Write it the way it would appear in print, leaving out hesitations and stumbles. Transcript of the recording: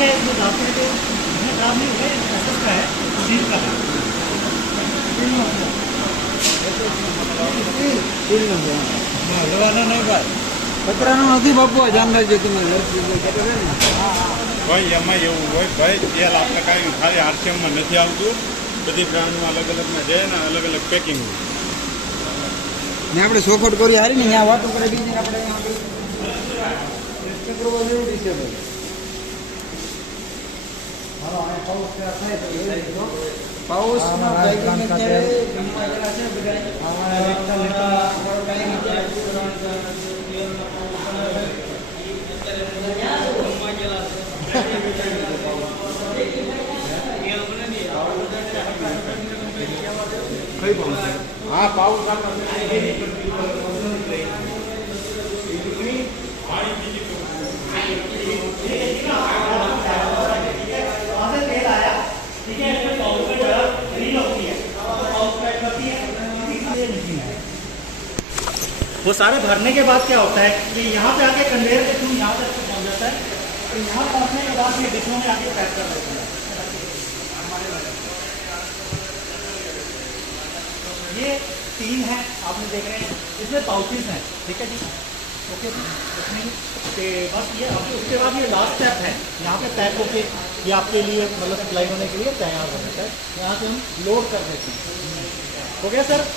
है इसमें आपके जो खराब नहीं हुए एसएस का है स्टील का है लगाना नहीं भाई કચરાનો નથી બાપુ આ ધ્યાન રાખજો તમે ભાઈ એમાં એવું હોય ભાઈ તેલ આપણે કાંઈ ખાલી આરસીએમમાં નથી આવતું બધી બ્રાન્ડમાં અલગ અલગમાં જાય ને અલગ અલગ પેકિંગ ને આપણે સોખોટ કરી હારી ને ત્યાં વાતો કરે બીજી આપણે જરૂરી છે ભાઈ પાઉસ હા પાઉસ वो सारे भरने के बाद क्या होता है कि यहाँ पे आके कन्वेयर के थ्रू यहाँ तक पहुँच जाता है तो यहाँ पहुँचने के बाद ये डिब्बों में आके पैक कर देते हैं। ये 3 है आपने देख रहे हैं इसमें पाउचेस हैं ठीक है जी ओके इसमें बस ये अभी उसके बाद ये लास्ट स्टेप है यहाँ पे पैक होके ये आपके लिए मतलब सप्लाई होने के लिए तैयार हो जाता है यहाँ से हम लोड कर देते हैं हो गया सर।